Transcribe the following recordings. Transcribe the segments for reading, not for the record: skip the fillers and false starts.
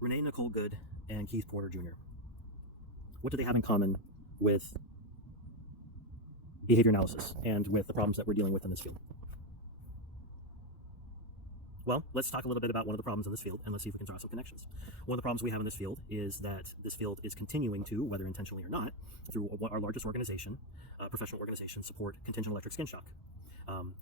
Renee Nicole Good and Keith Porter Jr. What do they have in common with behavior analysis and with the problems that we're dealing with in this field? Well, let's talk a little bit about one of the problems in this field, and let's see if we can draw some connections. One of the problems we have in this field is that this field is continuing to, whether intentionally or not, through our largest organization, professional organization, support contingent electric skin shock.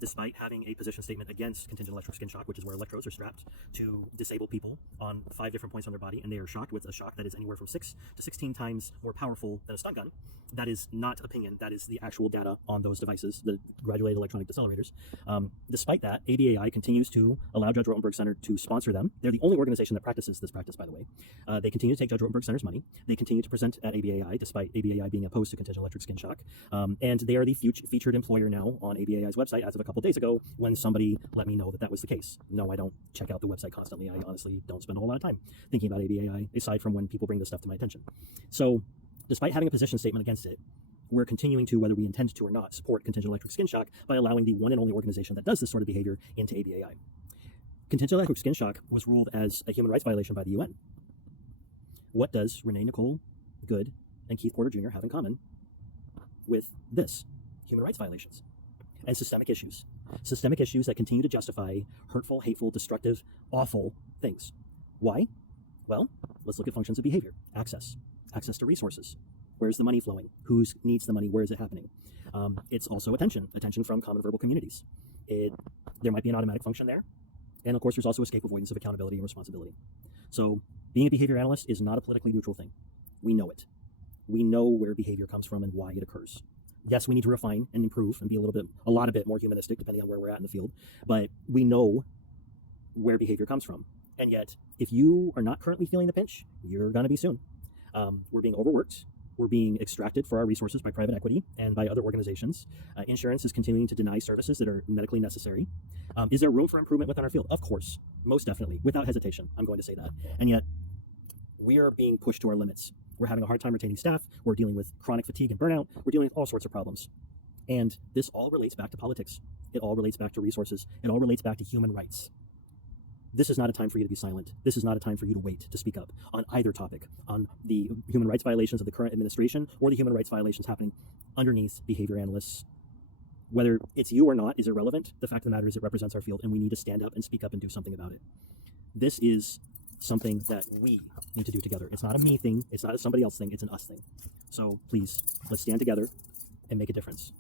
Despite having a position statement against contingent electric skin shock, which is where electrodes are strapped to disable people on 5 different points on their body, and they are shocked with a shock that is anywhere from 6 to 16 times more powerful than a stun gun. That is not opinion, that is the actual data on those devices, the graduated electronic decelerators. Despite that, ABAI continues to allow Judge Rotenberg Center to sponsor them. They're the only organization that practices this practice, by the way. They continue to take Judge Rotenberg Center's money. They continue to present at ABAI, despite ABAI being opposed to contingent electric skin shock. And they are the featured employer now on ABAI's website as of a couple days ago, when somebody let me know that that was the case. No, I don't check out the website constantly. I honestly don't spend a whole lot of time thinking about ABAI, aside from when people bring this stuff to my attention. So, despite having a position statement against it, we're continuing to, whether we intend to or not, support contingent electric skin shock by allowing the one and only organization that does this sort of behavior into ABAI. Contingent electric skin shock was ruled as a human rights violation by the UN. What does Renee Nicole Good and Keith Porter Jr. have in common with this? Human rights violations and systemic issues. Systemic issues that continue to justify hurtful, hateful, destructive, awful things. Why? Well, let's look at functions of behavior. Access. Access to resources. Where's the money flowing? Who needs the money? Where is it happening? It's also attention. Attention from common verbal communities. There might be an automatic function there. And of course, there's also escape avoidance of accountability and responsibility. So being a behavior analyst is not a politically neutral thing. We know it. We know where behavior comes from and why it occurs. Yes, we need to refine and improve and be a lot of bit more humanistic, depending on where we're at in the field. But we know where behavior comes from. And yet, if you are not currently feeling the pinch, you're going to be soon. We're being overworked. We're being extracted for our resources by private equity and by other organizations. Insurance is continuing to deny services that are medically necessary. Is there room for improvement within our field? Of course, most definitely, without hesitation. I'm going to say that. And yet, we are being pushed to our limits. We're having a hard time retaining staff. We're dealing with chronic fatigue and burnout. We're dealing with all sorts of problems. And this all relates back to politics. It all relates back to resources. It all relates back to human rights. This is not a time for you to be silent. This is not a time for you to wait to speak up on either topic, on the human rights violations of the current administration or the human rights violations happening underneath behavior analysts. Whether it's you or not is irrelevant. The fact of the matter is it represents our field, and we need to stand up and speak up and do something about it. This is something that we need to do together. It's not a me thing. It's not a somebody else thing. It's an us thing. So please, let's stand together and make a difference.